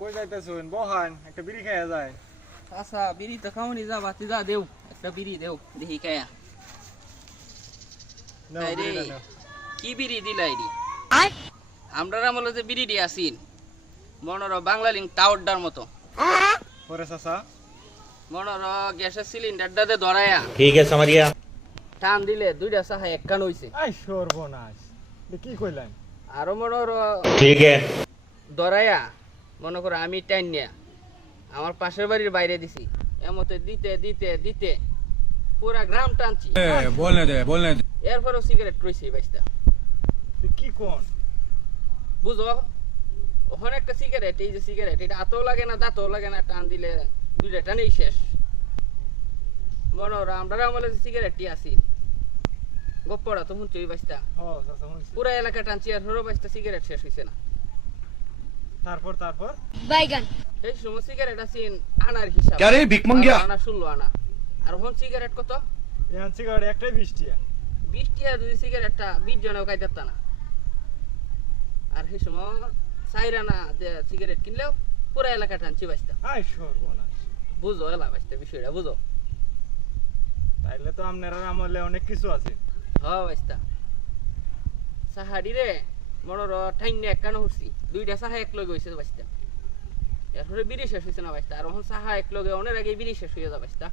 কই যাইতেছুন বহান একটা বিড়ি খাইয়া যায়। আচ্ছা বিড়ি তো খাওনি যা বাতি যা দেও একটা বিড়ি দেও দেখি খায়া নাও, তাই রে, বিড়িটা নাও। কি বিড়ি দিলাই রে আমরা আমলে যে বিড়ি দিয়ে আসিন মনর বাংলা লিঙ্ক টাওয়ারটার মতো পরে চাচা মনর গ্যাসের সিলিন্ডারটা দে ধরায়া ठीक है समझ गया। টান দিলে দুইটা সাহা এক কান হইছে আই সর্বনাশ কি কইলেন? আরো মনর ठीक है ধরায়া মনে করো আমি টাইন নিয়া আমার পাশের বাড়ির বাইরে দিছি এমতে দিতে দিতে দিতে পুরা গ্রাম টানছি बोलने दे এরপরেও সিগারেট রইছে বাইসটা কি কোন? বুঝো ওখানে একটা সিগারেট এই যে সিগারেট এটা হাতও লাগে না দাঁতও লাগে না টান দিলে দুইটা টানেই শেষ মনোরা আমরা আমলে যে সিগারেটটি আসি গোপড়া তো শুনছি ওই বাইসটা ও চাচা শুনছি। পুরা এলাকা টানছি আর হরো বাইসটা সিগারেট শেষ হয়েছে না তারপর তারপর বাইগান এই সময় সিগারেট আছেন আনার হিসাব क्या रे भिक मंगिया আনা 16 আনা আর হন সিগারেট কত এখন সিগারেট একটাই 20 টিয়া। 20 টাকা যদি সিগারেটটা 20 জনেও খাইতে পারত না আর সেই সময় সাইরানা যে সিগারেট কিনলেও পুরা এলাকা টানছি বাইসটা আই সর্বনাশ। বুঝো এলা বাইসটা বিষয়টা বুঝো তাইলে তো আপনার আমলে অনেক কিছু আছে। হ্যাঁ বাইসটা সাহাডি রে মনোর ঠাইনে একখানো উঠছি দুইটা সাহা এক লগে হয়েছে বাইসটা এরপরে বিড়ি শেষ হয়েছে না বাইসটা আর ওখান সাহা এক লগে অনেক আগে বিড়ি শেষ হয়ে যা বাইসটা